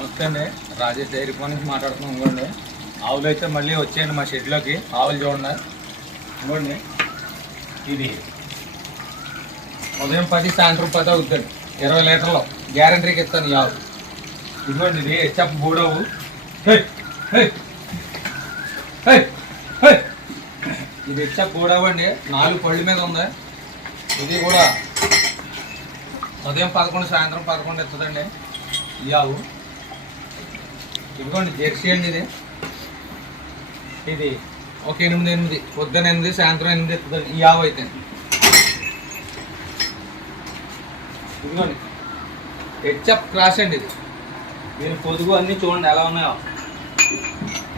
నమస్తే అండి Rajesh dairy phone నుంచి మాట్లాడుతున్నాం ఇంకోండి ఆవులు అయితే మళ్ళీ వచ్చేయండి మా షెడ్లోకి. ఆవులు చూడండి. ఇంకోండి ఇది ఉదయం పది సాయంత్రం పది అవుతుంది ఇరవై లీటర్లు గ్యారంటీకి ఇస్తాను ఈ ఆవు. ఇదిగోండి ఇది చెప్ప బూడవు హే, ఇది ఇచ్చా బూడవు అండి. నాలుగు పళ్ళు మీద ఉంది. ఇది కూడా ఉదయం పదకొండు సాయంత్రం పదకొండు ఇస్తుందండి ఈ ఆవు. ఇదిగోండి జెర్సీ అండి ఇది. ఇది ఒక ఎనిమిది ఎనిమిది పొద్దున ఎనిమిది సాయంత్రం ఎనిమిది ఇస్తుంది ఈ ఆవు అయితే. ఇదిగోండి. హెచ్ఎఫ్ క్రాస్ అండి ఇది. దీని పొదుగు అన్నీ చూడండి ఎలా ఉన్నాయో.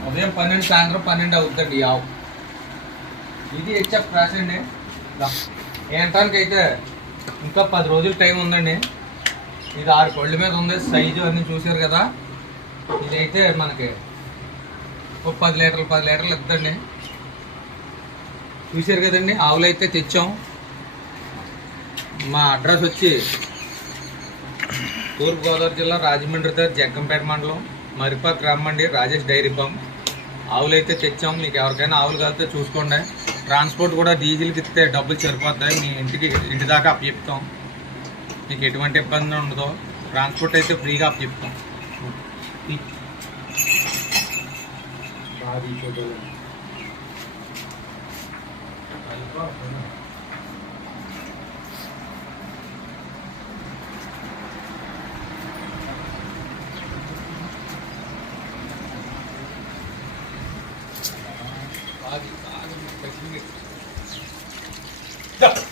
ఉదయం పన్నెండు సాయంత్రం పన్నెండు అవుతుందండి ఈ ఆవు. ఇది హెచ్ఎఫ్ క్రాస్ అండి. ఏంటానికి అయితే ఇంకా పది రోజులు టైం ఉందండి. ఇది ఆరు పళ్ళ మీద ఉంది సైజు అన్నీ చూసారు కదా. ఇదైతే మనకి ఒక పది లీటర్లు పది లీటర్లు ఇద్దండి. చూశారు కదండి ఆవులు అయితే తెచ్చాం. మా అడ్రస్ వచ్చి తూర్పుగోదావరి జిల్లా రాజమండ్రి దగ్గర జగ్గంపేట మండలం మరిపా గ్రామం రాజేష్ డైరీ ఫామ్. ఆవులు అయితే తెచ్చాం. మీకు ఎవరికైనా ఆవులు కలిపితే చూసుకోండి. ట్రాన్స్పోర్ట్ కూడా డీజిల్కి ఇస్తే డబ్బులు సరిపోతాయి. మీ ఇంటికి ఇంటి దాకా అప్పచెప్తాం. మీకు ఎటువంటి ఇబ్బంది ఉండదు. ట్రాన్స్పోర్ట్ అయితే ఫ్రీగా అప్పచెప్తాం. بعد Yeah.